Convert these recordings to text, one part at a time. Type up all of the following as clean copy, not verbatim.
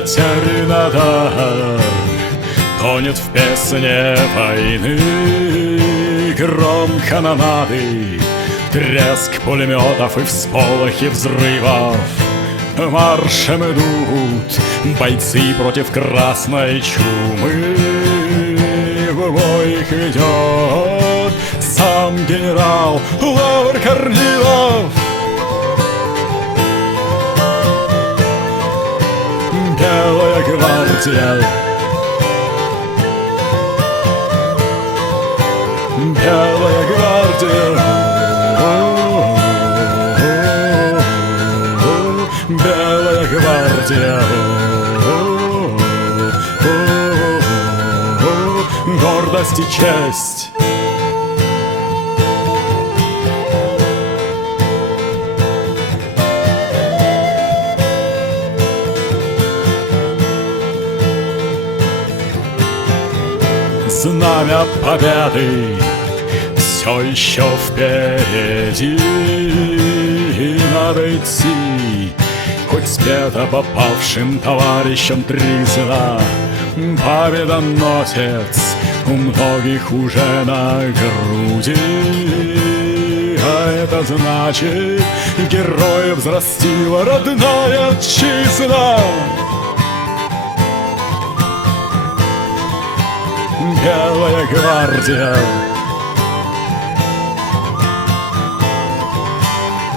ветеринар тонет в песне войны. Гром канонады, треск пулеметов и всполохи взрывов. Маршем идут бойцы против красной чумы. В бой их ведет сам генерал Лавр Корнилов. Белая гвардия, Белая гвардия, Белая гвардия, гордость и честь. Знамя победы все еще впереди, и надо идти, хоть спето попавшим товарищам тризна. Победоносец у многих уже на груди, а это значит, героев взрастила родная отчизна. Белая гвардия,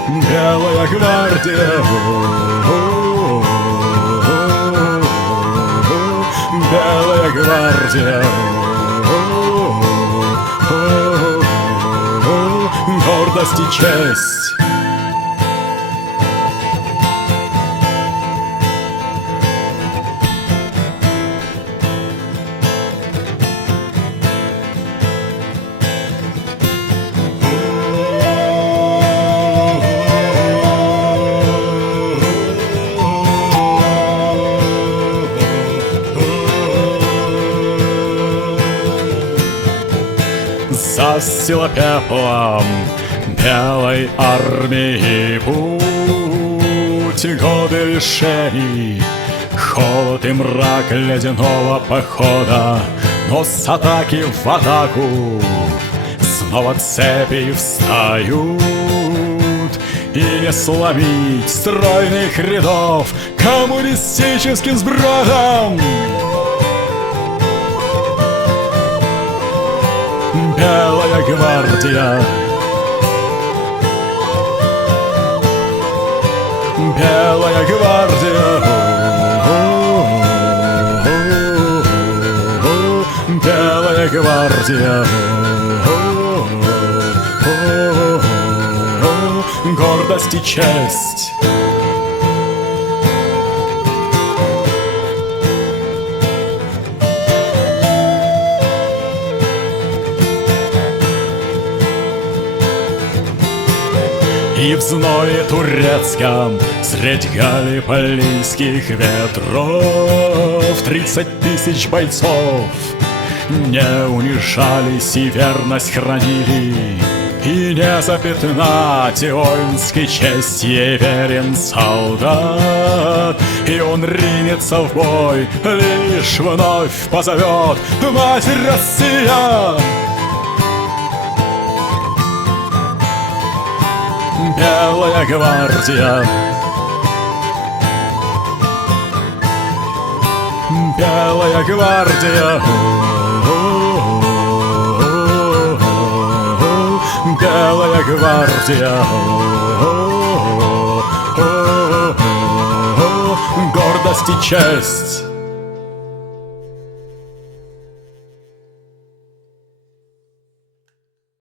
Белая гвардия, Белая гвардия, гордость и честь. Застила пеплом белой армии путь, годы лишений, холод и мрак ледяного похода. Но с атаки в атаку снова цепи встают, и не сломить стройных рядов коммунистическим сбродом. Белая гвардия, Белая гвардия, Белая гвардия, гордость и честь. И в зное турецком, средь галлиполийских ветров, 30 000 бойцов не унижались и верность хранили. И не запятнать воинской чести верен солдат, и он ринется в бой, лишь вновь позовет мать Россия. Белая гвардия, Белая гвардия, Белая гвардия, гордость и честь.